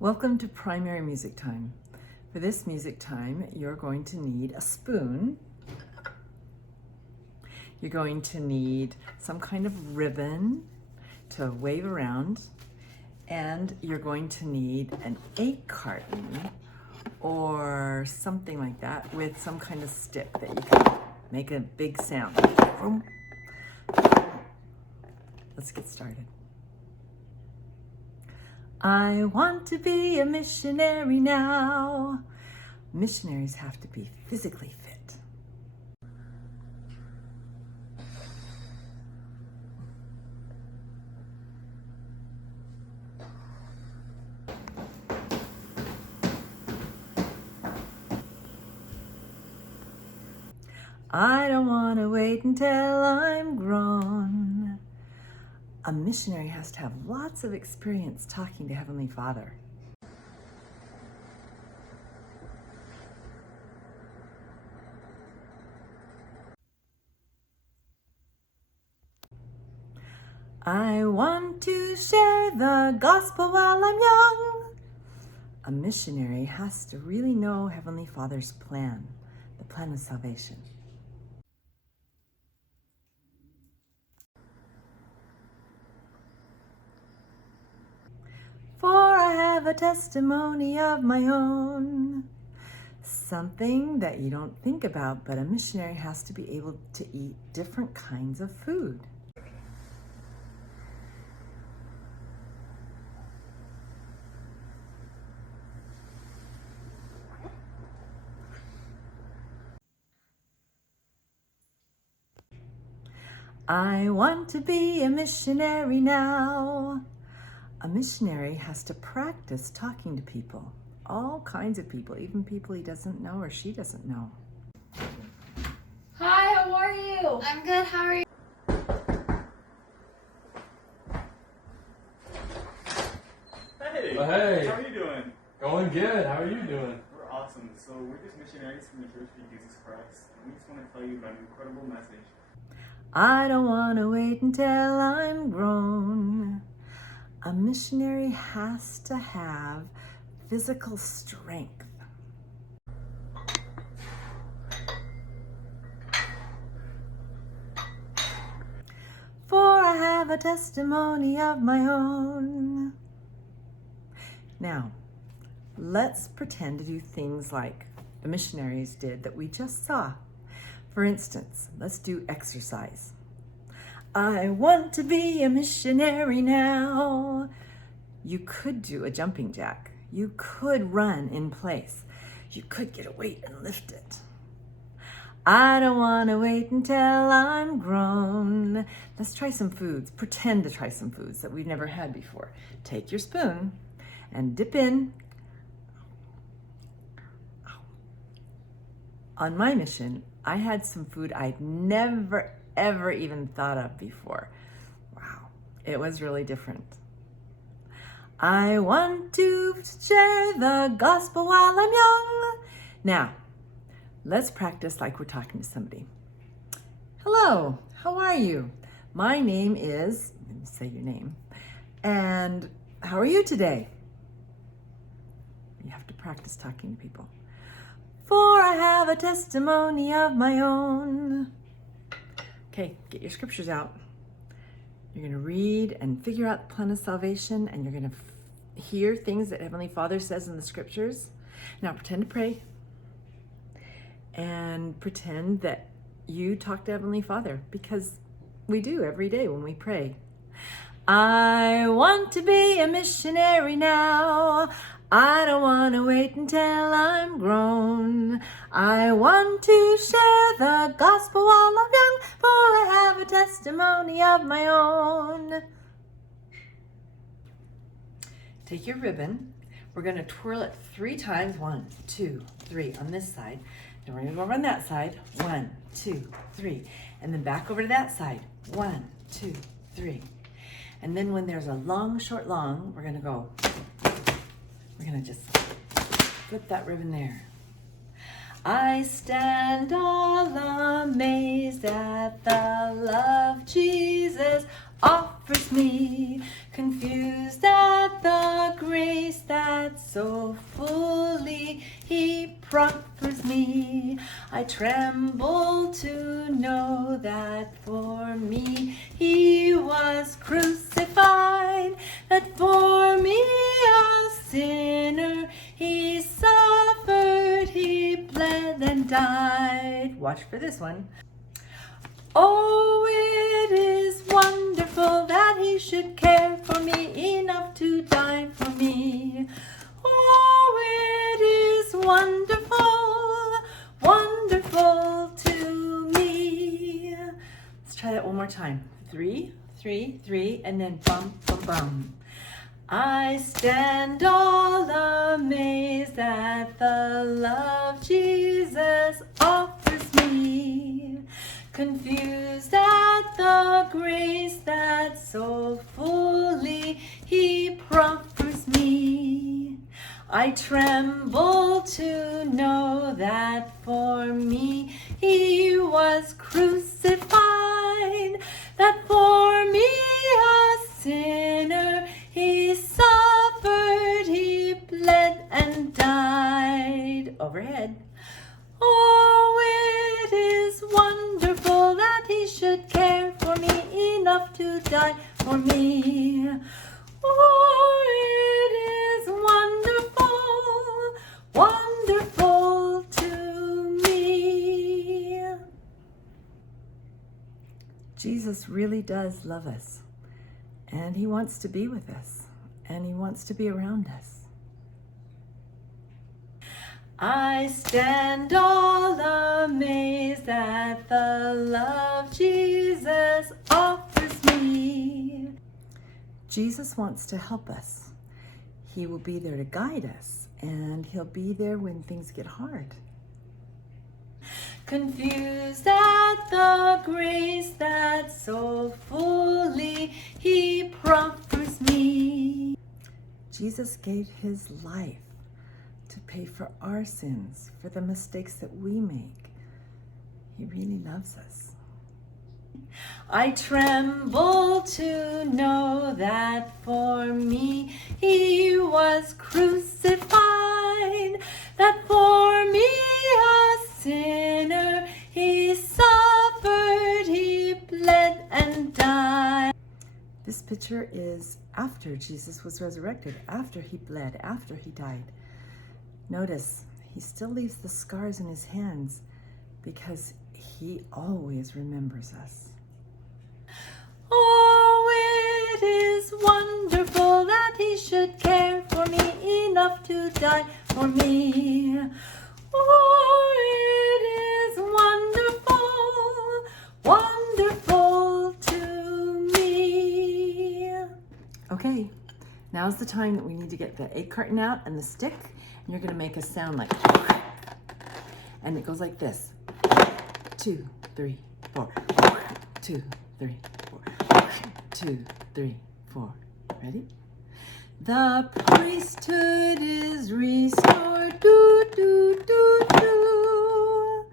Welcome to primary music time. For this music time, you're going to need a spoon. You're going to need some kind of ribbon to wave around, and you're going to need an egg carton or something like that with some kind of stick that you can make a big sound. Let's get started. I want to be a missionary now. Missionaries have to be physically fit. I don't want to wait until I'm grown. A missionary has to have lots of experience talking to Heavenly Father. I want to share the gospel while I'm young. A missionary has to really know Heavenly Father's plan, the plan of salvation. For I have a testimony of my own. Something that you don't think about, but a missionary has to be able to eat different kinds of food. I want to be a missionary now. A missionary has to practice talking to people, all kinds of people, even people he doesn't know or she doesn't know. Hi, how are you? I'm good, how are you? Hey! Hey! How are you doing? Going good. How are you doing? We're awesome. So we're just missionaries from the Church of Jesus Christ, and we just want to tell you about an incredible message. I don't want to wait until I'm grown. A missionary has to have physical strength. For I have a testimony of my own. Now, let's pretend to do things like the missionaries did that we just saw. For instance, let's do exercise. I want to be a missionary now. You could do a jumping jack. You could run in place. You could get a weight and lift it. I don't want to wait until I'm grown. Let's try some foods. Pretend to try some foods that we've never had before. Take your spoon and dip in. On my mission, I had some food I'd never, ever even thought of before. Wow, it was really different. I want to share the gospel while I'm young. Now, let's practice like we're talking to somebody. Hello, how are you? My name is, let me say your name, and how are you today? You have to practice talking to people. For I have a testimony of my own. Okay, get your scriptures out. You're going to read and figure out the plan of salvation, and you're going to hear things that Heavenly Father says in the scriptures. Now pretend to pray and pretend that you talk to Heavenly Father, because we do every day when we pray. I want to be a missionary now. I don't want to wait until I'm grown. I want to share the gospel while I'm young, for I have a testimony of my own. Take your ribbon. We're going to twirl it 3 times. 1, 2, 3 on this side. Then we're going to go around that side. 1, 2, 3. And then back over to that side. 1, 2, 3. And then when there's a long, short, long, we're going to go. We're going to just flip that ribbon there. I stand all amazed at the love Jesus offers me, confused at the grace that that so fully He proffers me. I tremble to know that for me He was crucified, that for me a sinner He suffered, He bled and died. Watch for this one. Oh, it is wonderful that He should care for me enough to die for me. Oh, it is wonderful, wonderful to me. Let's try that one more time. 3, 3, 3, and then bum, bum, bum. I stand all amazed at the love Jesus offers me, confused at the grace that so fully He proffers me. I tremble to know that for me He was crucified, that for me a sinner He suffered, He bled and died. Overhead. Oh, it is wonderful that He should care for me enough to die for me. Oh, it is wonderful, wonderful to me. Jesus really does love us, and He wants to be with us, and He wants to be around us. I stand all amazed at the love Jesus offers me. Jesus wants to help us. He will be there to guide us, and He'll be there when things get hard. Confused at the grace that so fully He proffers me. Jesus gave His life to pay for our sins, for the mistakes that we make. He really loves us. I tremble to know that for me He was crucified, that for me a sinner He suffered, He bled and died. This picture is after Jesus was resurrected, after He bled, after He died. Notice, He still leaves the scars in His hands because He always remembers us. Oh, it is wonderful that He should care for me enough to die for me. Oh, it is wonderful, wonderful to me. Okay, now's the time that we need to get the egg carton out and the stick. You're going to make a sound like, and it goes like this. 2, 3, 4. 2, 3, 4. 2, 3, 4. Ready? The priesthood is restored. Do, do, do, do.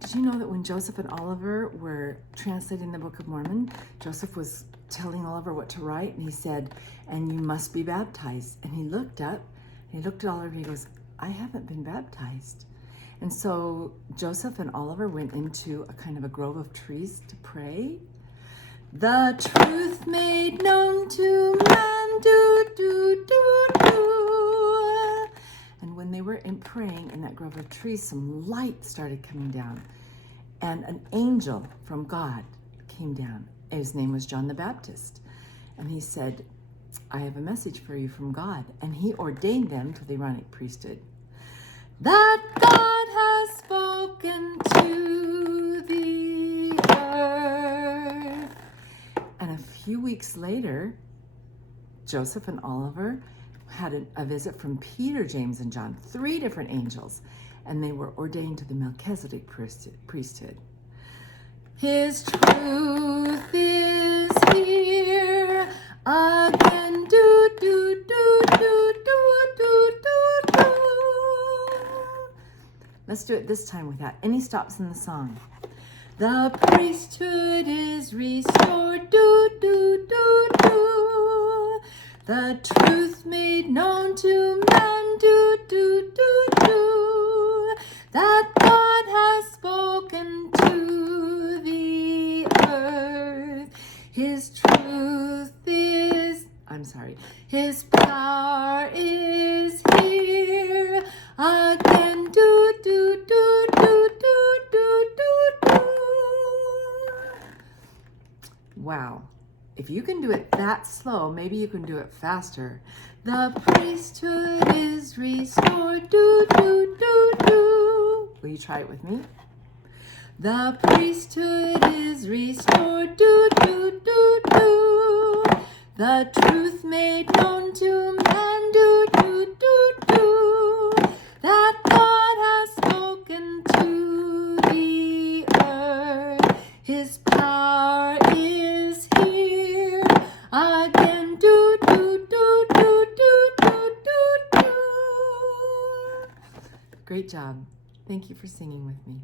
Did you know that when Joseph and Oliver were translating the Book of Mormon, Joseph was telling Oliver what to write, and he said, and you must be baptized. And he looked up, and he looked at Oliver, and he goes, I haven't been baptized. And so Joseph and Oliver went into a kind of a grove of trees to pray. The truth made known to man, do, do, do, do. And when they were praying in that grove of trees, some light started coming down. And an angel from God came down. His name was John the Baptist. And he said, I have a message for you from God. And he ordained them to the Aaronic priesthood. That God has spoken to the earth. And a few weeks later, Joseph and Oliver had a visit from Peter, James, and John, 3 different angels, and they were ordained to the Melchizedek priesthood. His truth is here again. Do, do, do, do, do, do, do, do. Let's do it this time without any stops in the song. The priesthood is restored. Do, do, do, do. The truth made known to man, do, do, do, do, that God has spoken to the earth. His His power is here again, do, do, do, do, do, do, do, do. Wow. If you can do it that slow, maybe you can do it faster. The priesthood is restored. Do, do, do, do. Will you try it with me? The priesthood is restored. Do, do, do, do. The truth made known to man. Do, do, do, do. That God has spoken to the earth. His power is here again. Do, do, do, do, do, do, do, do. Great job. Thank you for singing with me.